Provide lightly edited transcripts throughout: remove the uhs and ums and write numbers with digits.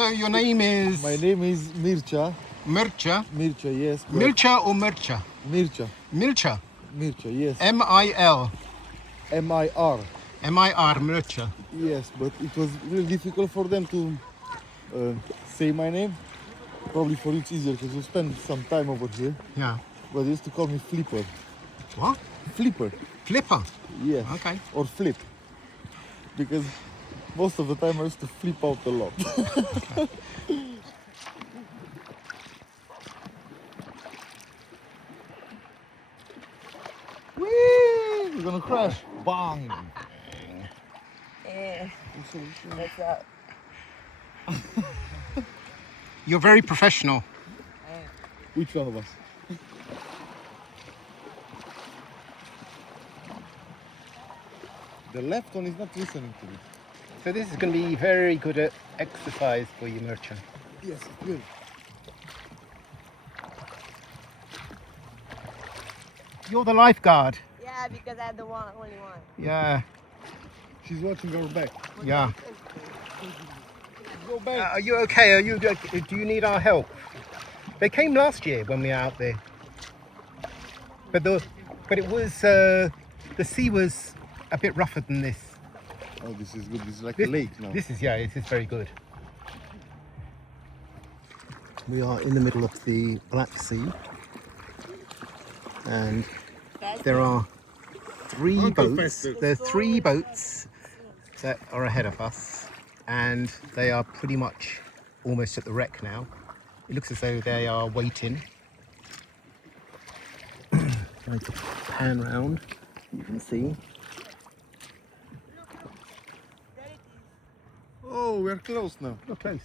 So your name is My name is Mircea. Mircea. Mircea, yes. Mircea or Mircea? Mircea. Mircea. Mircea, yes. M-I-L. M-I-R. M-I-R, Mircea. Yes, but it was really difficult for them to say my name. Probably for you it's easier because you spend some time over here. Yeah. But they used to call me Flipper. What? Flipper. Flipper. Yes. Okay. Or Flip. Because most of the time I used to flip out a lot. Whee! We're gonna crash. Bang! What's up? You're very professional. Which one of us? The left one is not listening to me. So this is going to be very good exercise for you, Mircea. Yes, good. You're the lifeguard. Yeah, because I had the only one. Yeah. She's watching our back. Yeah. Go back. Are you okay? Do you need our help? They came last year when we were out there. But it was the sea was a bit rougher than this. Oh, this is good. This is like a lake now. This is very good. We are in the middle of the Black Sea, and there are three boats. There are three boats that are ahead of us, and they are pretty much almost at the wreck now. It looks as though they are waiting. Trying to pan round, you can see. Oh, we're close now. You're close.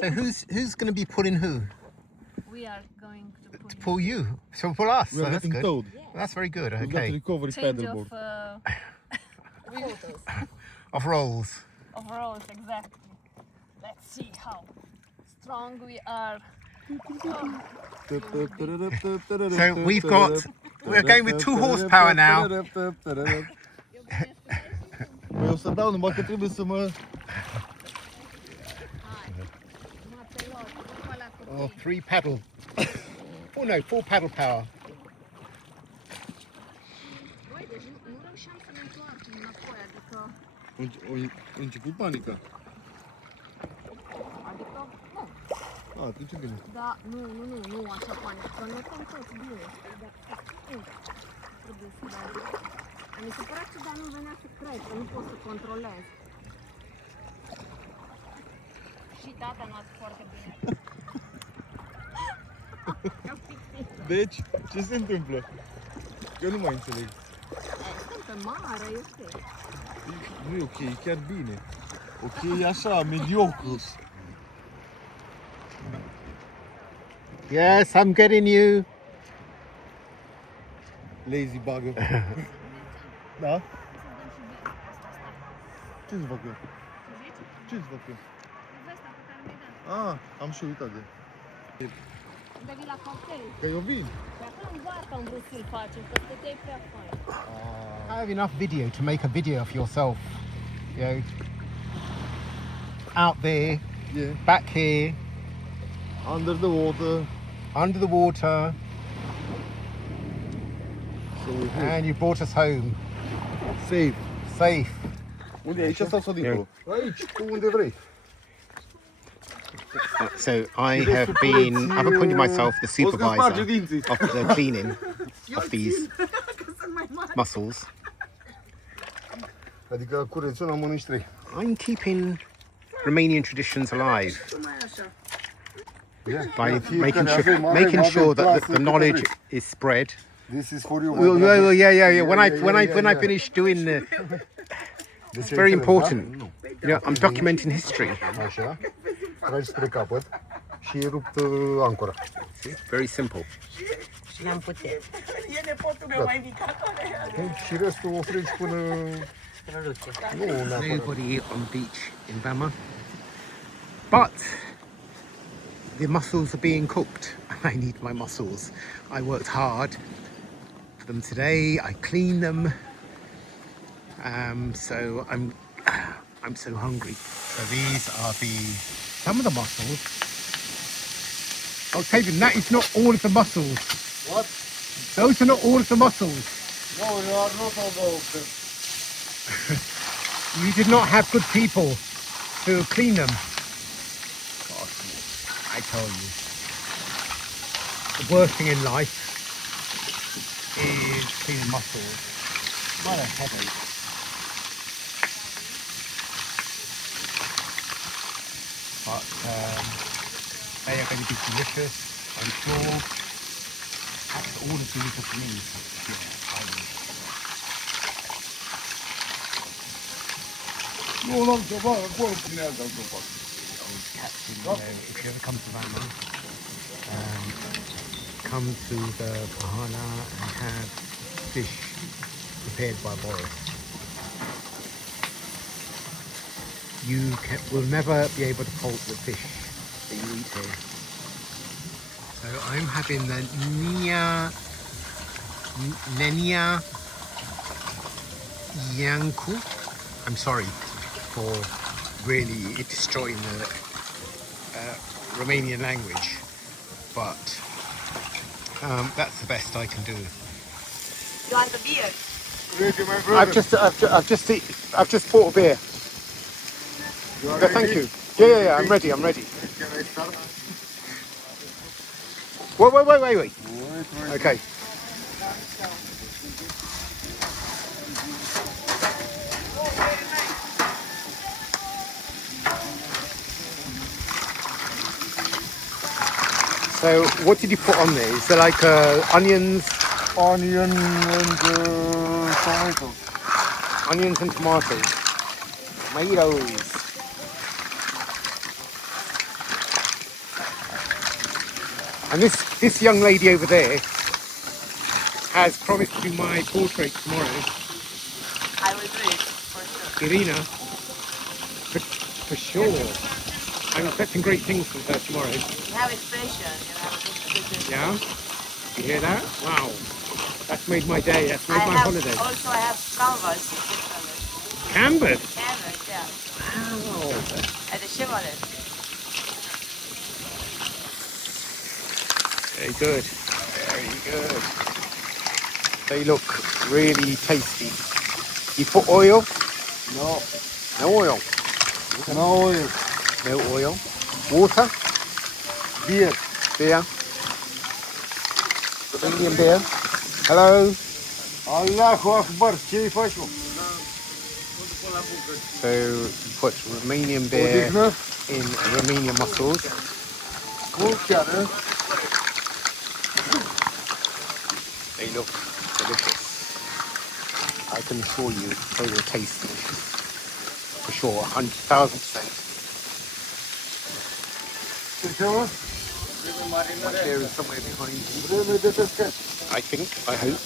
So who's going to be pulling who? We are going to pull, To pull you. So pull us. We are So that's getting good. towed. Well, that's very good. We've got a Okay. recovery change paddleboard. Of rolls. of roles, exactly. Let's see how strong we are. So we're going with 2 horsepower now. Păi o să dau, numai că trebuie să mă... Oh, 3 paddle. Oh no, 4 paddle power. Băi, deci nu reușeam să ne întoarcem înapoi, adică... A început panica. Adică, nu. Atunci e bine. Da, nu așa panică, că notăm toți bine. Trebuie să dai. Mi se părea că nu venea să cred, că nu pot să controlez. Și tata noastră foarte bine. Deci, ce se întâmplă? Eu nu mai înțeleg. Suntem pe mare, este. Nu e ok, e chiar bine. Ok e așa, mediocru. Yes, I'm getting you. Lazy bugger. Da? Ce să fac eu? Ce să fac eu? Ah, am și uitat de... Dar vii la cocktail. Că eu vin. Pe acolo în vară am vrut să-l facem, că stăteai prea fain. I have enough video to make a video of yourself. You know, out there, Yeah. back here, Under the water. under the water, So we're here. and you brought us home Safe. safe. Unde e aici sau dincolo? Aici, tu unde vrei. So I've appointed myself the supervisor of the cleaning of these mussels. Adică cureți una, mănânci trei. I'm keeping Romanian traditions alive by making sure that the knowledge is spread. This is for you. Well, yeah. When I finish doing the, it's very important. You know, I'm documenting history. Așa. Tragi spre capăt și e rupt ancora. Very simple. Și n-am putea. E nepotul meu mai mic acolo. Și restul o frigi până... Străluce. Nu neapărat. Nobody on beach in Bama, but the mussels are being cooked. I need my mussels. I worked hard for them today. I cleaned them. So I'm so hungry. So these are some of the mussels. Okay, then that is not all of the mussels. What? Those are not all of the mussels. No, you are not all of them. You did not have good people to clean them. God, I tell you, the worst thing in life is cleaning mussels. What a headache. But they are going to be delicious, I'm sure. That's all the beautiful things. Nu, l-am ceva acolo, pune asta să fac. Captain, you know, if you ever come to Bama, come to the Kahana and have fish prepared by Boris. You will never be able to fault the fish that you eat here. So I'm having the Nenia Yanku. I'm sorry for really destroying the Romanian language, but that's the best I can do. You want the beer? Ready, my brother? I've just bought a beer. You are Yeah, thank ready? you. Yeah, I'm ready. Can I start? Wait. Wait. Okay. So, what did you put on there? Is there like onions? Onion and tomato. Onions and tomatoes. Tomatoes. And this young lady over there has promised to do my portrait tomorrow. I will do it for sure. Irina, for sure. I'm expecting great things from her tomorrow. You have expression. You have a good Yeah? You hear that? Wow. That's made my day. That's made I my have holiday. also I have canvas. Canvas? Canvas, yeah. Wow. At the Shipwreck. Very good. Very good. They look really tasty. You put oil? No. No oil. No oil. No oil. Water? Beer. Beer? Romanian beer? Hello? Allahu Akbar. Ce-i faci, mă? So you put Romanian beer Odihnă? in Romanian mussels. Cu chiară. They look delicious. I can assure you they will taste delicious. For sure, 100,000%. My chair is somewhere behind you. I think, I hope.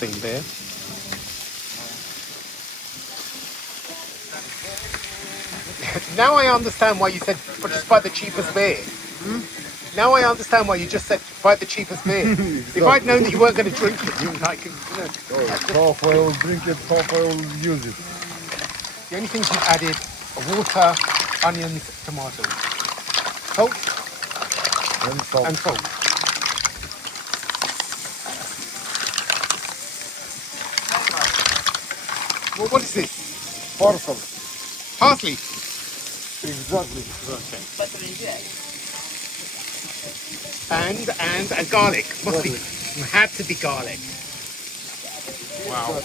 Same there. Now I understand why you said just buy the cheapest beer. Now I understand why you just said buy the cheapest beer. If I'd known that you weren't going to drink it, Half I will drink it, half I will use it. The only things you've added are water, onions, tomatoes, salt, And salt. and salt. Well, what is this? Parcel. Parsley. Exactly. And garlic. Must be, had to be garlic. Wow.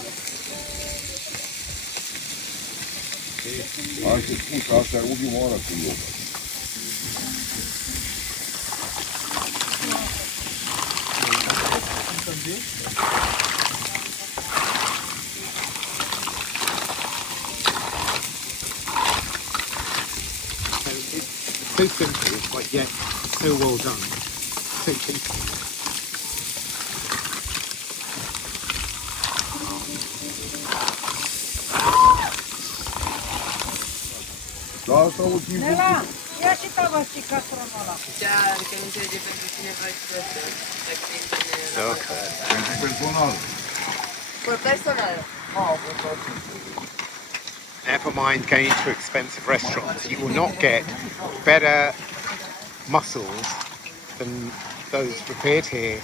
Aj se spušta, a se ubimo ona tu ljubav. So simple, but yet so well done. So tasty. Da, asta o timp. Nela, ia și tava și castronola. Okay. Pentru personal. Personal. Never mind going to expensive restaurants. You will not get better mussels than those prepared here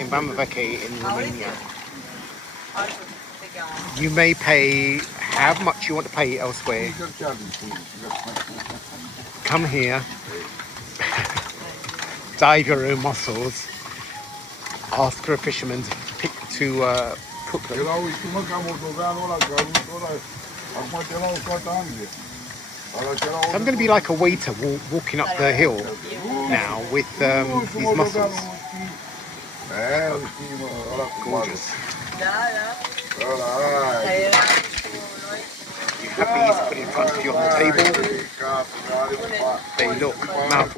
in Bamaveke in Romania. You may pay however much you want to pay elsewhere. Come here, dive your own mussels, ask for a fisherman to cook them. Era, uite, mă, ca moldoveanul ăla, că a avut ăla, acum te luau toată Anglia. I'm going to be like a waiter walking up the hill now with these mussels. Gorgeous. You have these put in front of you on the table. They look mouthful.